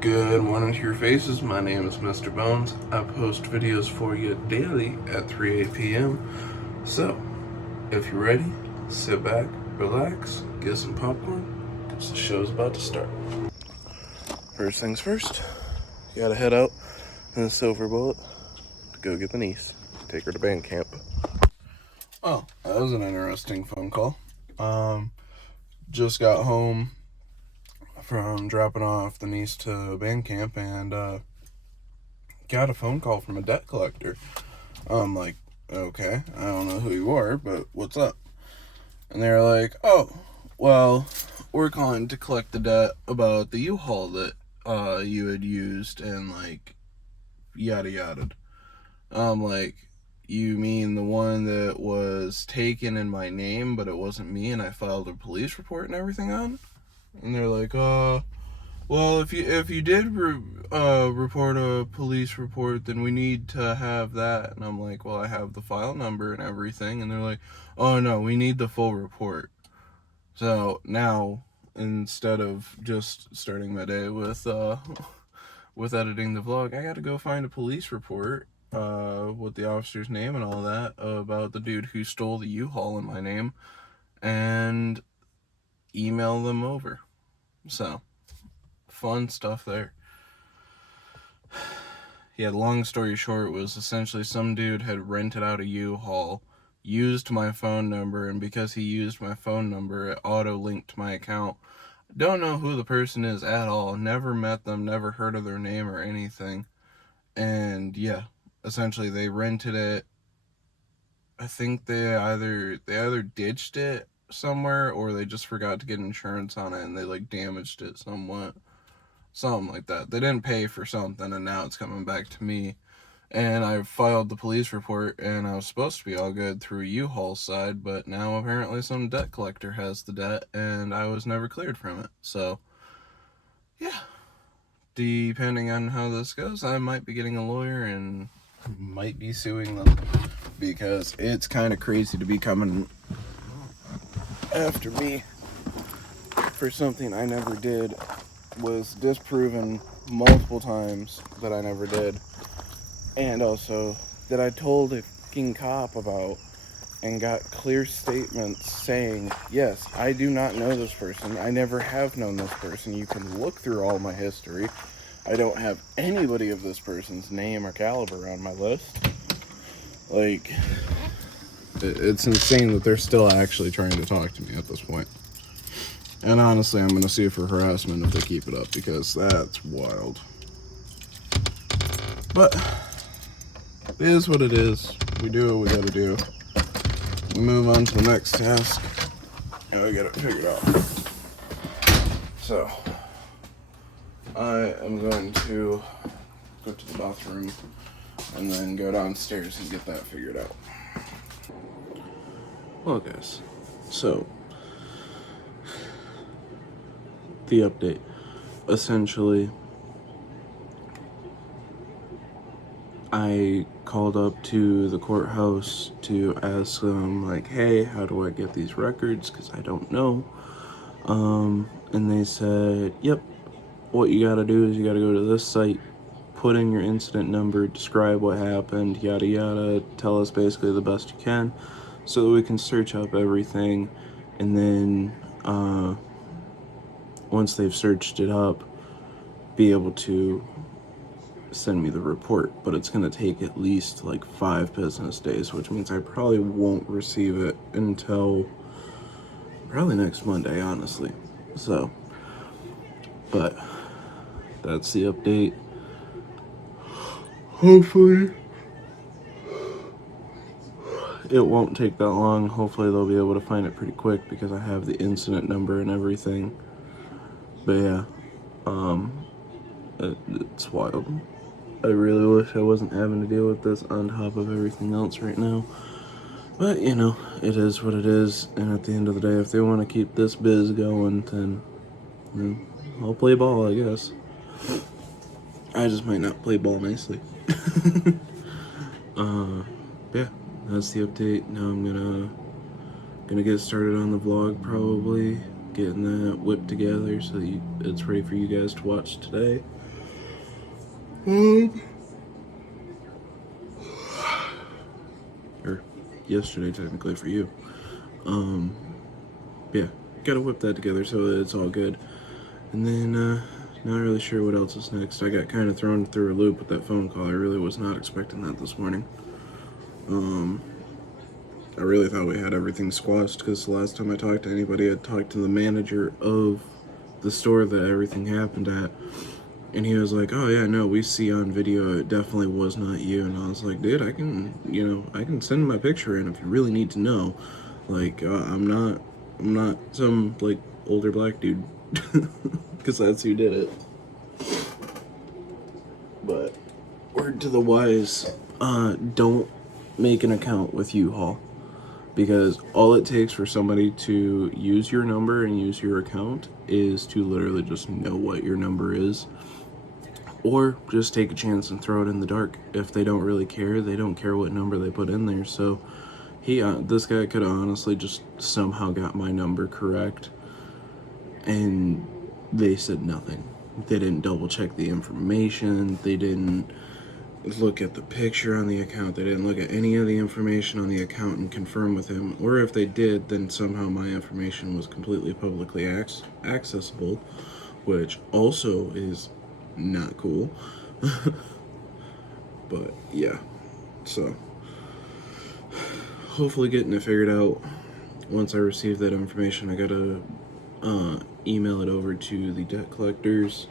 Good morning to your faces. My name is Mr. Bones. I post videos for you daily at 3 p.m. So, if you're ready, sit back, relax, get some popcorn, because the show's about to start. First things first, you gotta head out in the Silver Bullet to go get the niece. Take her to band camp. Oh, that was an interesting phone call. Just got home from dropping off the niece to band camp and got a phone call from a debt collector. I'm like, okay, I don't know who you are, but what's up? And they're like, oh, well, we're calling to collect the debt about the U-Haul that you had used and like yada yada. I'm like, you mean the one that was taken in my name, but it wasn't me, and I filed a police report and everything on? And they're like, well, if you did report a police report, then we need to have that. And I'm like, well, I have the file number and everything. And they're like, oh no, we need the full report. So now, instead of just starting my day with editing the vlog, I got to go find a police report with the officer's name and all that about the dude who stole the U-Haul in my name, and email them over. So, fun stuff there. Yeah, long story short was essentially some dude had rented out a U-Haul, used my phone number, and because he used my phone number, it auto-linked my account. Don't know who the person is at all, never met them, never heard of their name or anything. And yeah, essentially they rented it. I think they either ditched it somewhere or they just forgot to get insurance on it and they like damaged it somewhat. Something like that. They didn't pay for something and now it's coming back to me. And I filed the police report and I was supposed to be all good through U-Haul's side, but now apparently some debt collector has the debt and I was never cleared from it. So, yeah. Depending on how this goes, I might be getting a lawyer and might be suing them because it's kind of crazy to be coming after me for something I never did. Was disproven multiple times that I never did, and also that I told a fucking cop about and got clear statements saying, yes, I do not know this person, I never have known this person, you can look through all my history, I don't have anybody of this person's name or caliber on my list. Like, it's insane that they're still actually trying to talk to me at this point. And honestly, I'm going to sue for harassment if they keep it up, because that's wild. But it is what it is. We do what we gotta do. We move on to the next task, and we get it figured out. So, I am going to go to the bathroom and then go downstairs and get that figured out. Well, guys, so the update. Essentially, I called up to the courthouse to ask them, like, hey, how do I get these records? Because I don't know. And they said, yep, what you gotta do is you gotta go to this site, put in your incident number, describe what happened, yada yada, tell us basically the best you can, so that we can search up everything, and then, once they've searched it up, be able to send me the report. But it's going to take at least like 5 business days, which means I probably won't receive it until probably next Monday, honestly. So, but that's the update. Hopefully it won't take that long. Hopefully they'll be able to find it pretty quick because I have the incident number and everything. But yeah, it's wild. I really wish I wasn't having to deal with this on top of everything else right now. But, you know, it is what it is. And at the end of the day, if they want to keep this biz going, then, you know, I'll play ball, I guess. I just might not play ball nicely. Yeah, that's the update. Now I'm gonna get started on the vlog, probably. getting that whipped together so that it's ready for you guys to watch today. Or yesterday, technically, for you. Yeah, gotta whip that together so that it's all good. And then, not really sure what else is next. I got kind of thrown through a loop with that phone call. I really was not expecting that this morning. I really thought we had everything squashed because the last time I talked to anybody, I talked to the manager of the store that everything happened at. And he was like, oh yeah, no, we see on video it definitely was not you. And I was like, dude, I can send my picture in if you really need to know. Like, I'm not some, like, older black dude. Because that's who did it. But, word to the wise, don't make an account with U-Haul. Because all it takes for somebody to use your number and use your account is to literally just know what your number is. Or just take a chance and throw it in the dark. If they don't really care, they don't care what number they put in there. So this guy could have honestly just somehow got my number correct. And they said nothing. They didn't double check the information. They didn't look at the picture on the account. They didn't look at any of the information on the account and confirm with him. Or if they did, then somehow my information was completely publicly accessible, which also is not cool. But yeah, so hopefully getting it figured out. Once I receive that information, I gotta email it over to the debt collectors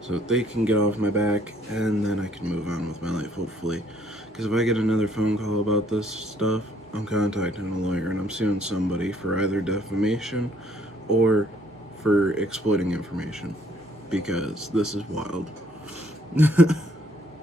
so that they can get off my back, and then I can move on with my life, hopefully. Because if I get another phone call about this stuff, I'm contacting a lawyer and I'm suing somebody for either defamation or for exploiting information, because this is wild.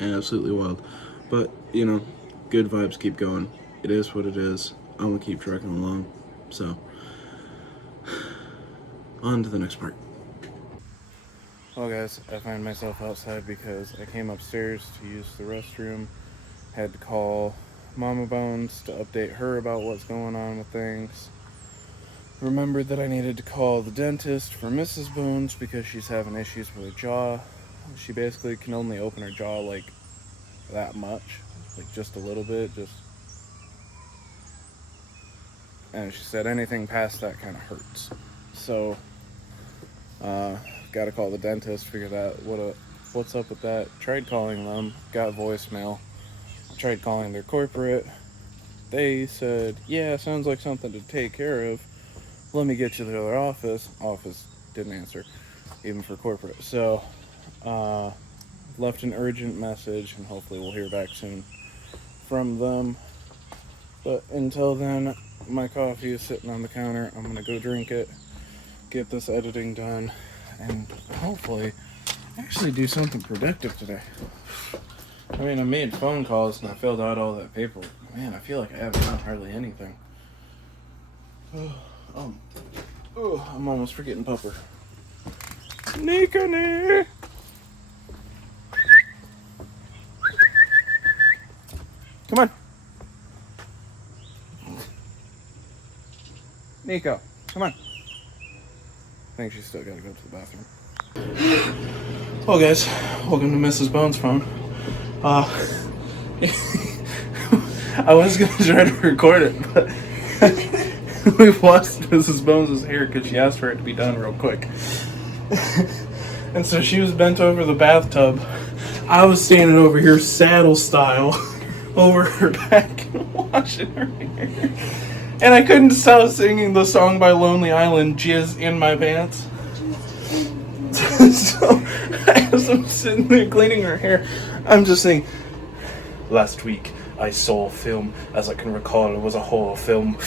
Absolutely wild. But, you know, good vibes keep going. It is what it is. I'm gonna keep trucking along. So, on to the next part. Well guys, I find myself outside because I came upstairs to use the restroom. Had to call Mama Bones to update her about what's going on with things. Remembered that I needed to call the dentist for Mrs. Bones because she's having issues with her jaw. She basically can only open her jaw like that much, like just a little bit, and she said anything past that kind of hurts. So, gotta call the dentist, figure out what's up with that. Tried calling them, got voicemail. Tried calling their corporate. They said, yeah, sounds like something to take care of. Let me get you to their office. Office didn't answer, even for corporate. So, left an urgent message, and hopefully we'll hear back soon from them. But until then, my coffee is sitting on the counter. I'm gonna go drink it, get this editing done, and hopefully actually do something productive today. I mean, I made phone calls and I filled out all that paperwork. Man, I feel like I haven't done hardly anything. I'm almost forgetting Pupper. Nico. Come on. Nico, come on. I think she's still gotta go to the bathroom. Well guys, welcome to Mrs. Bones' phone. I was gonna try to record it, but we've lost Mrs. Bones' hair because she asked for it to be done real quick. And so she was bent over the bathtub. I was standing over here saddle style over her back and washing her hair. And I couldn't stop singing the song by Lonely Island, Jizz in My Pants. So as I'm sitting there cleaning her hair, I'm just saying, last week I saw a film, as I can recall, it was a horror film.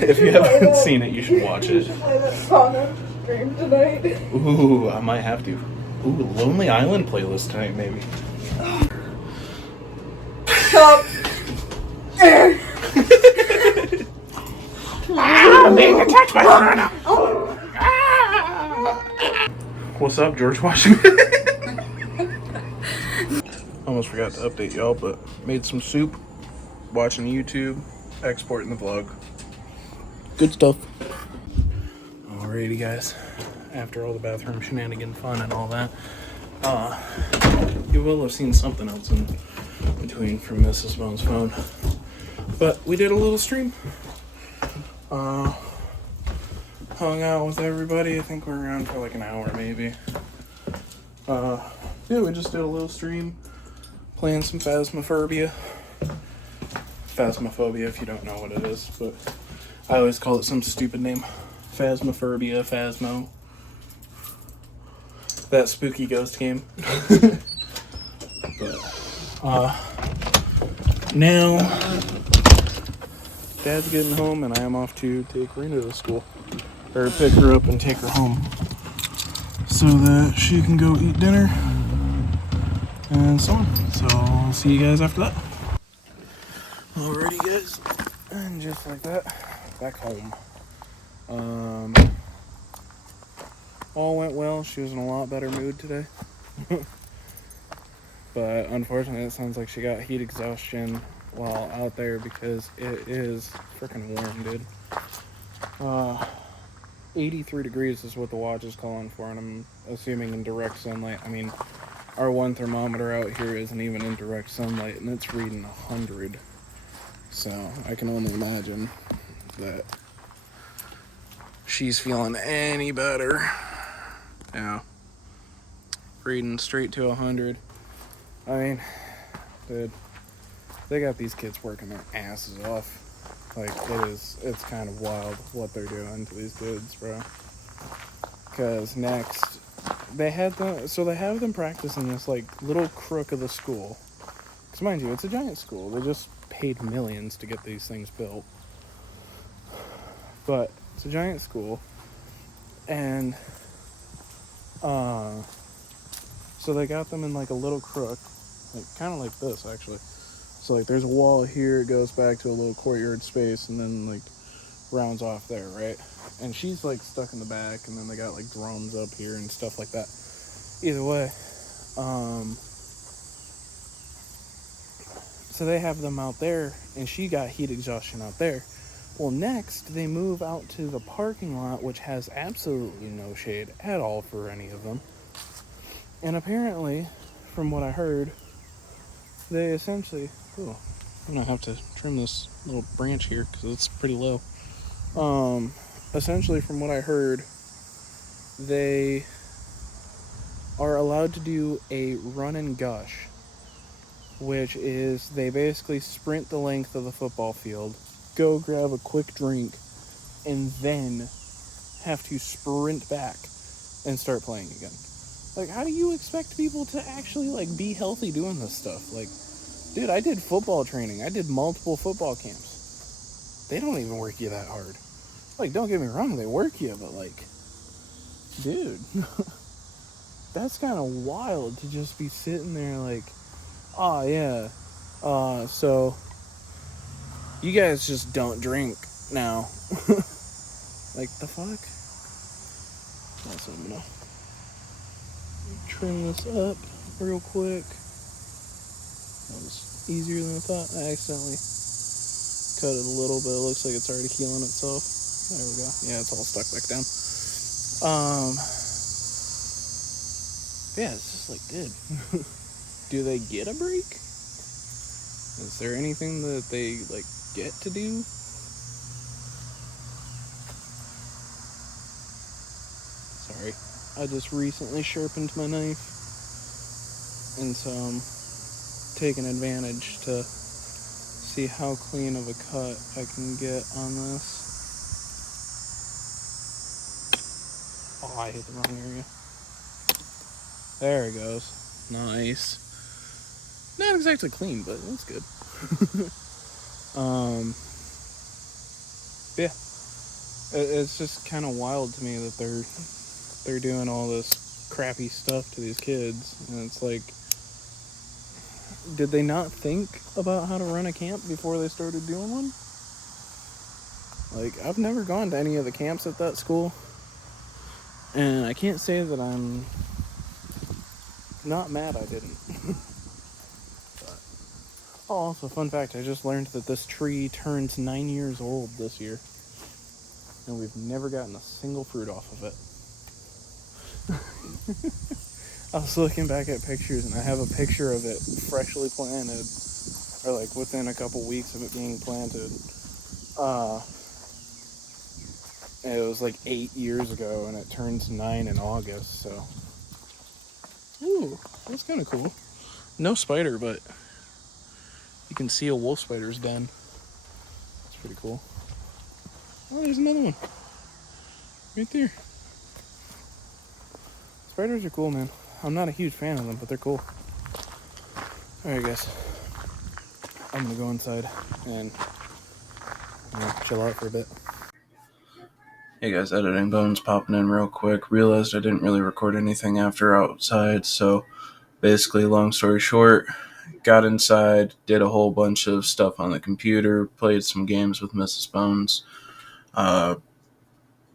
If you haven't seen it, you should watch it. Play that song on stream tonight. Ooh, I might have to. Ooh, Lonely Island playlist tonight, maybe. Stop. I'm being attacked by Piranha. What's up, George Washington? Almost forgot to update y'all, but made some soup, watching YouTube, exporting the vlog. Good stuff. Alrighty, guys. After all the bathroom shenanigan fun and all that, you will have seen something else in between from Mrs. Bone's phone. But we did a little stream. Hung out with everybody. I think we were around for like an hour, maybe. Yeah, we just did a little stream, playing some Phasmophobia. Phasmophobia, if you don't know what it is, but I always call it some stupid name. Phasmophobia, Phasmo. That spooky ghost game. But, now, Dad's getting home and I am off to take Rena to school. Or pick her up and take her home. So that she can go eat dinner. And so on. So, I'll see you guys after that. Alrighty, guys. And just like that, back home. All went well. She was in a lot better mood today. But unfortunately, it sounds like she got heat exhaustion while out there because it is freaking warm, dude. 83 degrees is what the watch is calling for, and I'm assuming in direct sunlight. I mean, our one thermometer out here isn't even in direct sunlight, and it's reading 100. So I can only imagine that she's feeling any better. Yeah. Reading straight to 100. I mean, dude, they got these kids working their asses off. Like, it's kind of wild what they're doing to these kids, bro. Because next, they have them practice in this, like, little crook of the school. Because mind you, it's a giant school. They just paid millions to get these things built. But it's a giant school. And, so they got them in, like, a little crook. Like, kind of like this, actually. So, like, there's a wall here, it goes back to a little courtyard space, and then, like, rounds off there, right? And she's, like, stuck in the back, and then they got, like, drums up here and stuff like that. Either way, so they have them out there, and she got heat exhaustion out there. Well, next, they move out to the parking lot, which has absolutely no shade at all for any of them. And apparently, from what I heard, they essentially... Ooh, I'm going to have to trim this little branch here because it's pretty low. Essentially, from what I heard, they are allowed to do a run and gush, which is they basically sprint the length of the football field, go grab a quick drink, and then have to sprint back and start playing again. Like, how do you expect people to actually, like, be healthy doing this stuff? Like, dude, I did football training. I did multiple football camps. They don't even work you that hard. Like, don't get me wrong, they work you, but, like, dude, that's kind of wild to just be sitting there like, oh, yeah, so you guys just don't drink now. Like, the fuck? That's what I'm gonna trim this up real quick. That was easier than I thought. I accidentally cut it a little, but it looks like it's already healing itself. There we go. Yeah, it's all stuck back down. Yeah, it's just like, dude, do they get a break? Is there anything that they, like, get to do? Sorry, I just recently sharpened my knife, and so I'm taking advantage to see how clean of a cut I can get on this. Oh, I hit the wrong area. There it goes. Nice. Not exactly clean, but it's good. Yeah. It's just kind of wild to me that they're doing all this crappy stuff to these kids, and it's like, did they not think about how to run a camp before they started doing one? Like, I've never gone to any of the camps at that school, and I can't say that I'm not mad I didn't. But, also, fun fact, I just learned that this tree turns 9 years old this year. and we've never gotten a single fruit off of it. I was looking back at pictures, and I have a picture of it freshly planted, or like within a couple weeks of it being planted. It was like 8 years ago, and it turns 9 in August, so. Ooh, that's kind of cool. No spider, but you can see a wolf spider's den. That's pretty cool. Oh, there's another one. Right there. Spiders are cool, man. I'm not a huge fan of them, but they're cool. Alright, guys. I'm gonna go inside and chill out for a bit. Hey guys, Editing Bones popping in real quick. Realized I didn't really record anything after outside, so basically, long story short, got inside, did a whole bunch of stuff on the computer, played some games with Mrs. Bones,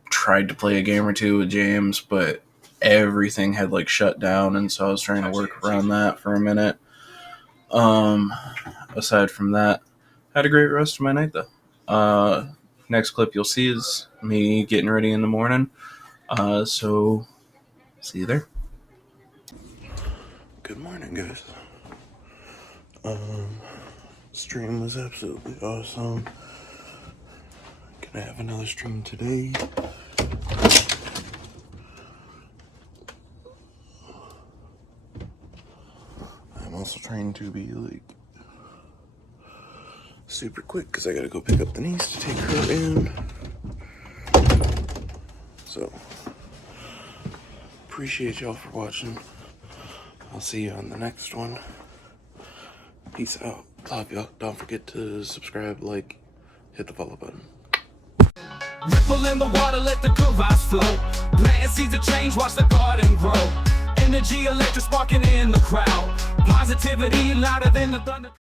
tried to play a game or two with James, but everything had like shut down, and so I was trying to work around that for a minute. Aside from that, had a great rest of my night though. Next clip you'll see is me getting ready in the morning. So see you there. Good morning, guys. Stream was absolutely awesome. Gonna have another stream today. I'm also trying to be like super quick because I gotta go pick up the niece to take her in. So appreciate y'all for watching. I'll see you on the next one. Peace out. Love y'all. Don't forget to subscribe, like, hit the follow button. Ripple in the water, let the good vibes flow. Planting seeds of change, watch the garden grow. Energy, electric sparking in the crowd. Positivity louder than the thunder.